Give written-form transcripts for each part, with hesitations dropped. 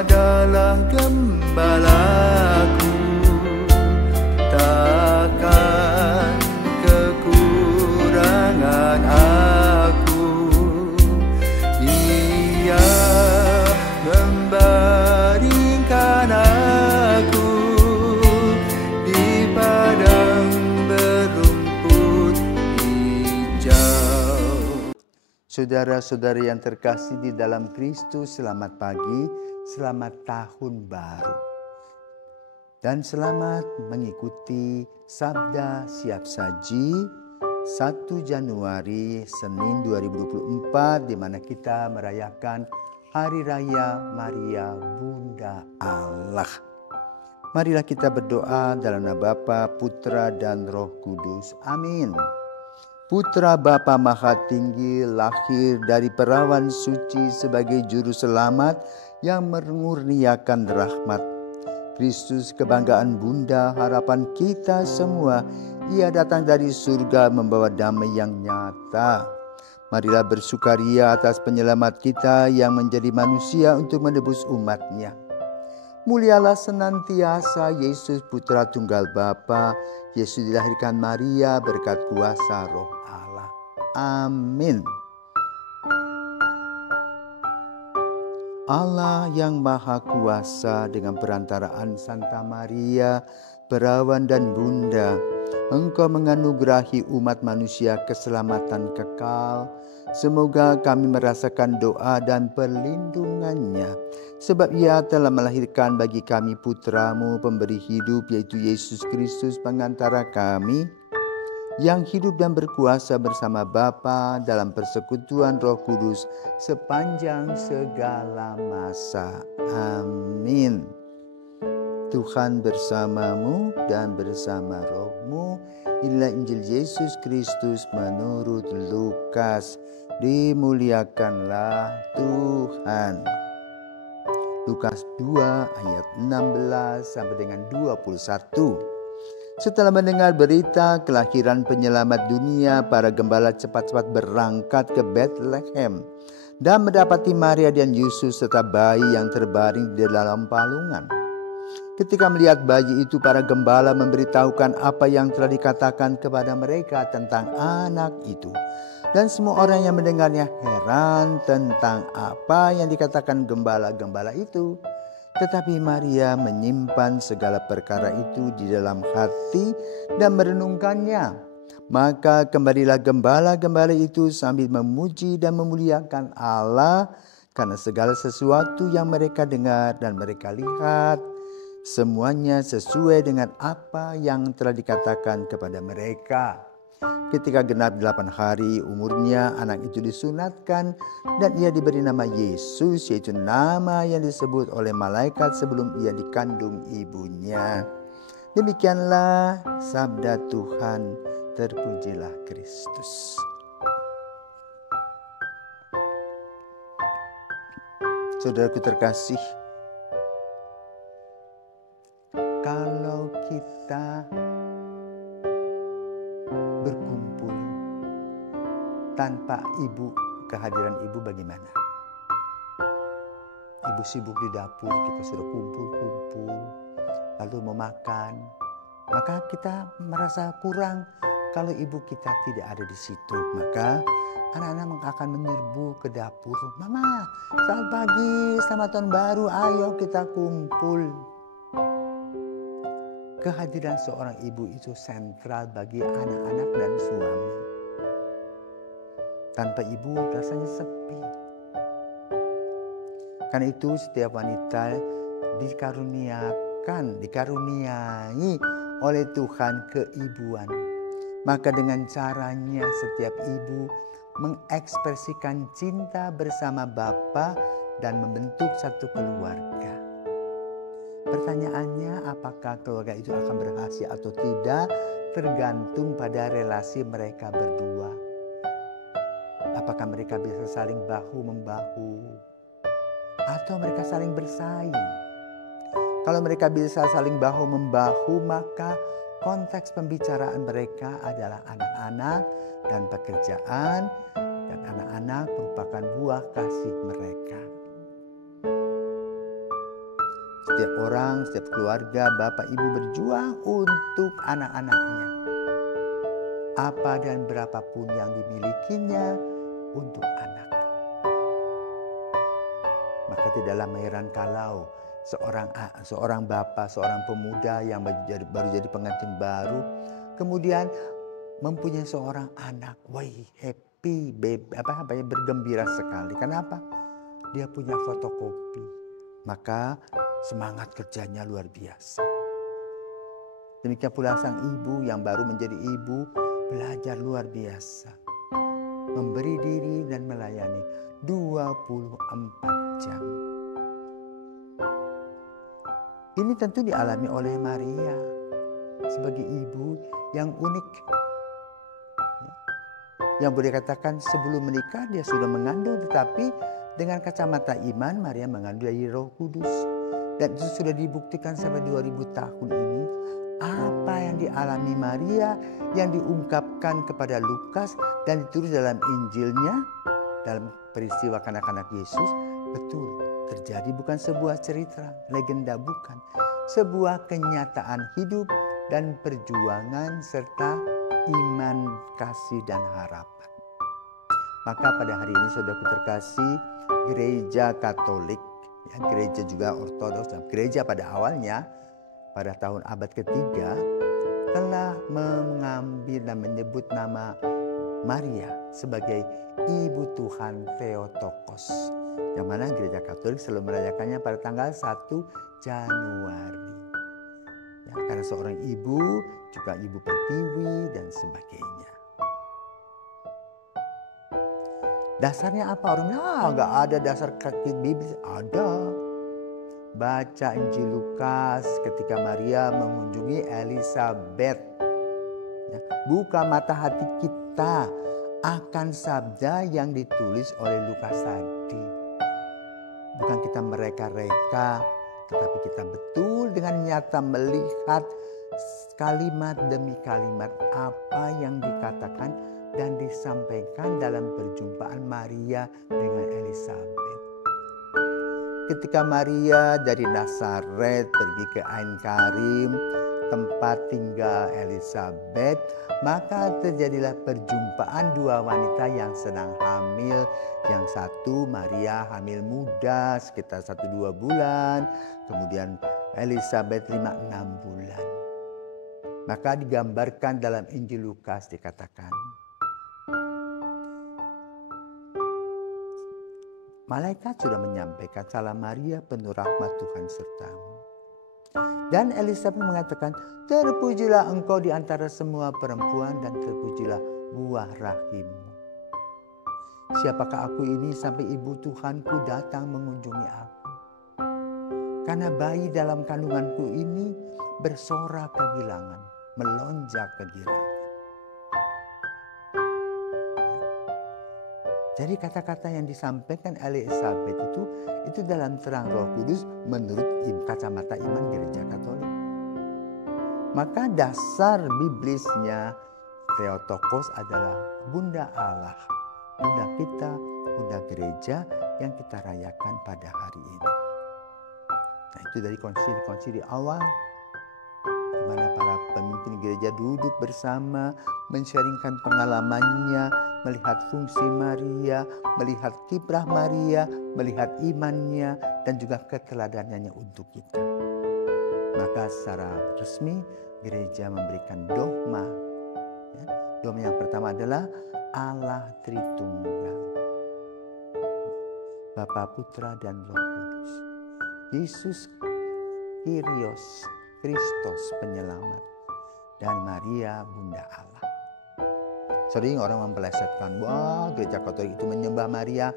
adalah gembalaku, takkan kekurangan aku. Ia membaringkan aku di padang berumput hijau. Saudara-saudari yang terkasih di dalam Kristus, selamat pagi, selamat tahun baru. Dan selamat mengikuti Sabda Siap Saji 1 Januari Senin 2024, di mana kita merayakan Hari Raya Maria Bunda Allah. Marilah kita berdoa dalam nama Bapa, Putra, dan Roh Kudus. Amin. Putra Bapa Maha Tinggi lahir dari perawan suci sebagai juru selamat yang mengurniakan rahmat. Kristus kebanggaan Bunda, harapan kita semua. Ia datang dari surga membawa damai yang nyata. Marilah bersukaria atas penyelamat kita yang menjadi manusia untuk menebus umatnya. Mulialah senantiasa Yesus Putra Tunggal Bapa. Yesus dilahirkan Maria berkat kuasa Roh Allah. Amin. Allah yang Maha Kuasa, dengan perantaraan Santa Maria, perawan dan bunda, Engkau menganugerahi umat manusia keselamatan kekal. Semoga kami merasakan doa dan perlindungannya, sebab Ia telah melahirkan bagi kami Putra-Mu pemberi hidup, yaitu Yesus Kristus pengantara kami, yang hidup dan berkuasa bersama Bapa dalam persekutuan Roh Kudus sepanjang segala masa. Amin. Tuhan bersamamu dan bersama rohmu. Inilah Injil Yesus Kristus menurut Lukas. Dimuliakanlah Tuhan. Lukas 2 ayat 16 sampai dengan 21. Setelah mendengar berita kelahiran penyelamat dunia, para gembala cepat-cepat berangkat ke Bethlehem dan mendapati Maria dan Yusuf serta bayi yang terbaring di dalam palungan. Ketika melihat bayi itu, para gembala memberitahukan apa yang telah dikatakan kepada mereka tentang anak itu. Dan semua orang yang mendengarnya heran tentang apa yang dikatakan gembala-gembala itu. Tetapi Maria menyimpan segala perkara itu di dalam hati dan merenungkannya. Maka kembalilah gembala-gembala itu sambil memuji dan memuliakan Allah karena segala sesuatu yang mereka dengar dan mereka lihat, semuanya sesuai dengan apa yang telah dikatakan kepada mereka. Ketika genap 8 hari umurnya, anak itu disunatkan dan ia diberi nama Yesus, yaitu nama yang disebut oleh malaikat sebelum ia dikandung ibunya. Demikianlah sabda Tuhan, terpujilah Kristus. Saudaraku terkasih, kalau kita berkumpul tanpa kehadiran ibu bagaimana? Ibu sibuk di dapur, kita sudah kumpul-kumpul, lalu mau makan, maka kita merasa kurang kalau ibu kita tidak ada di situ. Maka anak-anak akan menyerbu ke dapur. Mama, selamat pagi, selamat tahun baru, ayo kita kumpul. Kehadiran seorang ibu itu sentral bagi anak-anak dan suami. Tanpa ibu rasanya sepi. Karena itu setiap wanita dikaruniai oleh Tuhan keibuan. Maka dengan caranya setiap ibu mengekspresikan cinta bersama Bapa dan membentuk satu keluarga. Pertanyaannya, apakah keluarga itu akan berhasil atau tidak tergantung pada relasi mereka berdua. Apakah mereka bisa saling bahu-membahu atau mereka saling bersaing? Kalau mereka bisa saling bahu-membahu, maka konteks pembicaraan mereka adalah anak-anak dan pekerjaan, dan anak-anak merupakan buah kasih mereka. Setiap orang, setiap keluarga, bapak ibu berjuang untuk anak-anaknya. Apa dan berapapun yang dimilikinya untuk anak. Maka tidaklah heran kalau seorang bapak, seorang pemuda yang baru jadi pengantin baru, kemudian mempunyai seorang anak, happy, bergembira sekali. Kenapa? Dia punya fotokopi. Maka semangat kerjanya luar biasa. Demikian pula sang ibu yang baru menjadi ibu belajar luar biasa. Memberi diri dan melayani 24 jam. Ini tentu dialami oleh Maria sebagai ibu yang unik. Yang boleh katakan sebelum menikah dia sudah mengandung, tetapi dengan kacamata iman Maria mengandung dari Roh Kudus. Dan itu sudah dibuktikan sampai 2000 tahun ini. Apa yang dialami Maria yang diungkapkan kepada Lukas dan ditulis dalam Injilnya, dalam peristiwa kanak-kanak Yesus, betul terjadi, bukan sebuah cerita, legenda, bukan. Sebuah kenyataan hidup dan perjuangan serta iman, kasih dan harapan. Maka pada hari ini saudaraku terkasih, gereja Katolik, gereja juga Ortodoks, gereja pada awalnya pada tahun abad ketiga telah mengambil dan menyebut nama Maria sebagai Ibu Tuhan Theotokos. Yang mana gereja Katolik selalu merayakannya pada tanggal 1 Januari. Ya, karena seorang ibu, juga ibu pertiwi dan sebagainya. Dasarnya apa? Orang bilang, nggak ada dasar biblis. Ada. Baca Injil Lukas ketika Maria mengunjungi Elizabeth. Ya, buka mata hati kita akan sabda yang ditulis oleh Lukas tadi. Bukan kita mereka-reka, tetapi kita betul dengan nyata melihat kalimat demi kalimat apa yang dikatakan dan disampaikan dalam perjumpaan Maria dengan Elizabeth. Ketika Maria dari Nazaret pergi ke Ain Karim, tempat tinggal Elizabeth, maka terjadilah perjumpaan dua wanita yang sedang hamil. Yang satu Maria hamil muda sekitar 1-2 bulan, kemudian Elizabeth 5-6 bulan. Maka digambarkan dalam Injil Lukas dikatakan, malaikat sudah menyampaikan, salam Maria penuh rahmat Tuhan sertamu. Dan Elizabeth mengatakan, terpujilah engkau di antara semua perempuan dan terpujilah buah rahimmu. Siapakah aku ini sampai ibu Tuhanku datang mengunjungi aku? Karena bayi dalam kandunganku ini bersorak kegirangan, melonjak kegirangan. Jadi kata-kata yang disampaikan Elizabeth itu dalam terang Roh Kudus menurut kacamata iman gereja Katolik. Maka dasar biblisnya Theotokos adalah Bunda Allah, Bunda kita, Bunda gereja yang kita rayakan pada hari ini. Nah, itu dari konsili awal, di mana para pemimpin gereja duduk bersama, men-sharingkan pengalamannya, melihat fungsi Maria, melihat kiprah Maria, melihat imannya, dan juga keteladanannya untuk kita. Maka secara resmi gereja memberikan dogma. Ya, dogma yang pertama adalah Allah Tritunggal, Bapa, Putra, dan Roh Kudus. Yesus Kyrios, Kristus penyelamat, dan Maria Bunda Allah. Sering orang mempelesetkan, wah gereja Katolik itu menyembah Maria.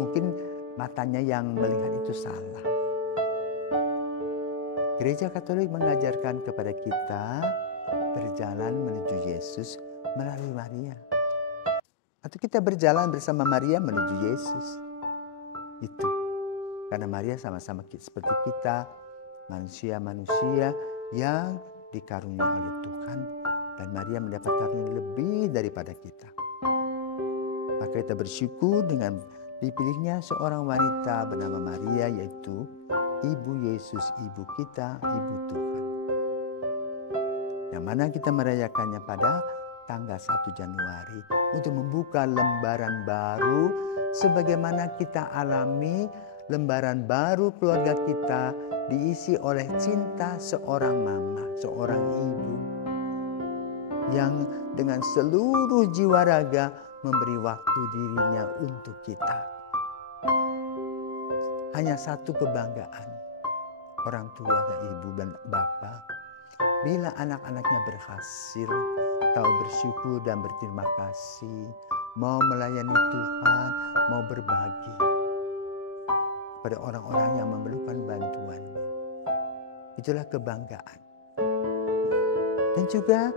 Mungkin matanya yang melihat itu salah. Gereja Katolik mengajarkan kepada kita berjalan menuju Yesus melalui Maria. Atau kita berjalan bersama Maria menuju Yesus. Itu. Karena Maria sama-sama seperti kita, manusia-manusia yang dikaruniai oleh Tuhan. Dan Maria mendapat karunia lebih daripada kita. Maka kita bersyukur dengan dipilihnya seorang wanita bernama Maria, yaitu Ibu Yesus, Ibu kita, Ibu Tuhan. Yang mana kita merayakannya pada tanggal 1 Januari untuk membuka lembaran baru sebagaimana kita alami lembaran baru keluarga kita diisi oleh cinta seorang mama, seorang ibu yang dengan seluruh jiwa raga memberi waktu dirinya untuk kita. Hanya satu kebanggaan orang tua dan ibu dan bapak bila anak-anaknya berhasil, tahu bersyukur dan berterima kasih, mau melayani Tuhan, mau berbagi pada orang-orang yang memerlukan bantuannya. Itulah kebanggaan. Dan juga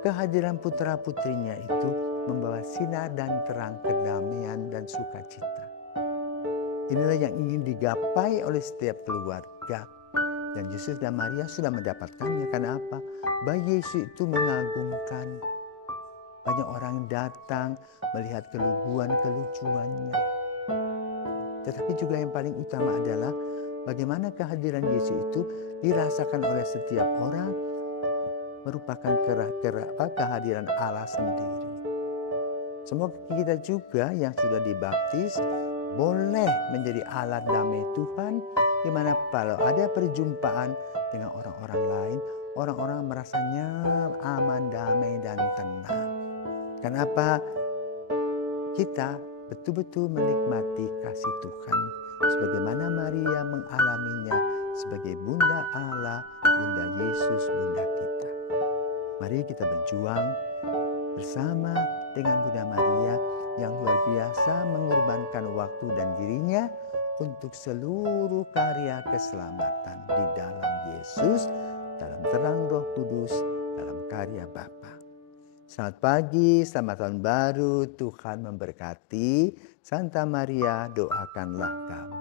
kehadiran putra-putrinya itu membawa sinar dan terang kedamaian dan sukacita. Inilah yang ingin digapai oleh setiap keluarga. Dan Yesus dan Maria sudah mendapatkannya. Karena apa? Bayi Yesus itu mengagumkan. Banyak orang datang melihat keluguan, kelucuannya. Tetapi juga yang paling utama adalah bagaimana kehadiran Yesus itu dirasakan oleh setiap orang merupakan kehadiran Allah sendiri. Semoga kita juga yang sudah dibaptis boleh menjadi alat damai Tuhan, di mana kalau ada perjumpaan dengan orang-orang lain, orang-orang merasanya aman, damai, dan tenang. Kenapa? Kita betul-betul menikmati kasih Tuhan sebagaimana Maria mengalaminya sebagai Bunda Allah, Bunda Yesus, Bunda kita. Mari kita berjuang bersama dengan Bunda Maria yang luar biasa mengorbankan waktu dan dirinya untuk seluruh karya keselamatan di dalam Yesus, dalam terang Roh Kudus, dalam karya Bapa. Selamat pagi, selamat tahun baru, Tuhan memberkati. Santa Maria, doakanlah kami.